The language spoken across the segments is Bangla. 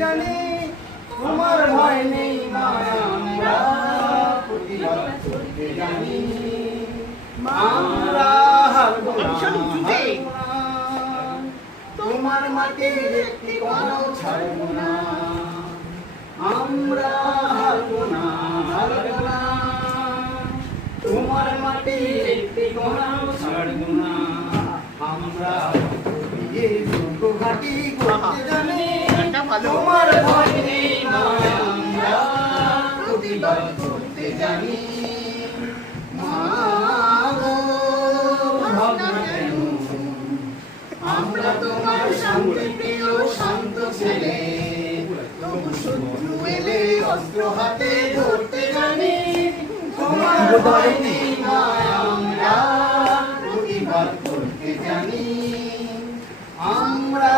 জানি, তোমার ভয় নেই মা আমরা প্রতিবাদ করতে জানি। আমরা হারবো না, তোমার মাটির একটি কণাও ছাড়বো না। আমরা হারবো না, হারবো না, তোমার মাটির একটি কণাও ছাড়বো না। আমরা বিয়ে দুর্গ ঘাটি করতে জানি, তোমার ভয় নেই মা আমরা প্রতিবাদ করতে জানি। মা গো ভাবনা কেন, আমরা তোমার শান্তি প্রিয় শান্ত ছেলে, তবু শত্রু এলে অস্ত্র হাতে ধরতে জানি। তোমার ভয় নেই মা আমরা প্রতিবাদ করতে জানি। আমরা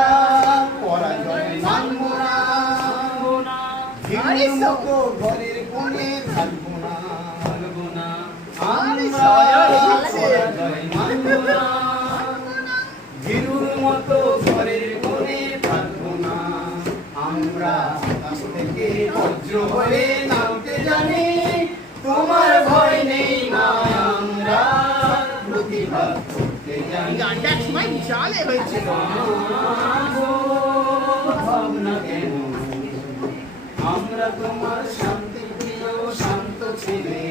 পরাজয় মানব না, ঘরের কোণে থাকবো না। আমরা পরাজয় মানব না, ভীরুর মতো ঘরের কোণে থাকবো না। আমরা আকাশ থেকে বজ্র হয়ে নামতে জানি, তোমার ভয় নেই মা আমরা প্রতিবাদ করতে জানি। গানটা একসময় বিশালে হয়েছিল। ভাবনা কেন, আমরা তোমার শান্তি প্রিয় শান্ত ছেলে,